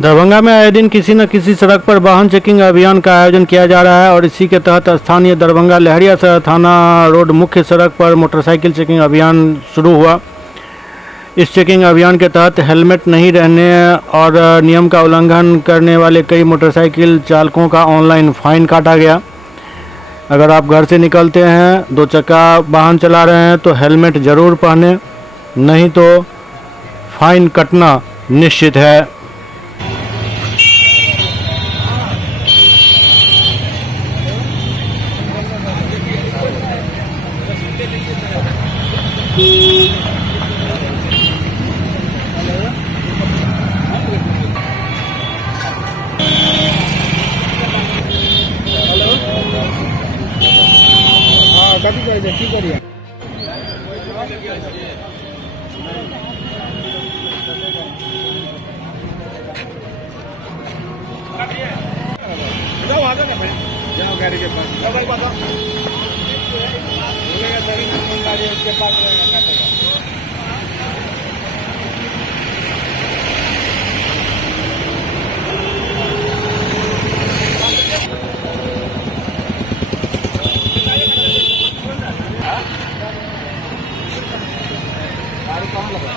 दरभंगा में आए दिन किसी न किसी सड़क पर वाहन चेकिंग अभियान का आयोजन किया जा रहा है और इसी के तहत स्थानीय दरभंगा लहरियासराय थाना रोड मुख्य सड़क पर मोटरसाइकिल चेकिंग अभियान शुरू हुआ। इस चेकिंग अभियान के तहत हेलमेट नहीं रहने और नियम का उल्लंघन करने वाले कई मोटरसाइकिल चालकों का ऑनलाइन फाइन काटा गया। अगर आप घर से निकलते हैं, 2 चक्का वाहन चला रहे हैं तो हेलमेट ज़रूर पहने, नहीं तो फाइन कटना निश्चित है। कथी कहै छै की करिए जाओ आगे ना भाई जाओ गाड़ी के पास भाई बताओ बोलेगा सही ना कौन गाड़ी उसके पास रहेगा काटेगा। गाड़ी कहाँ लगा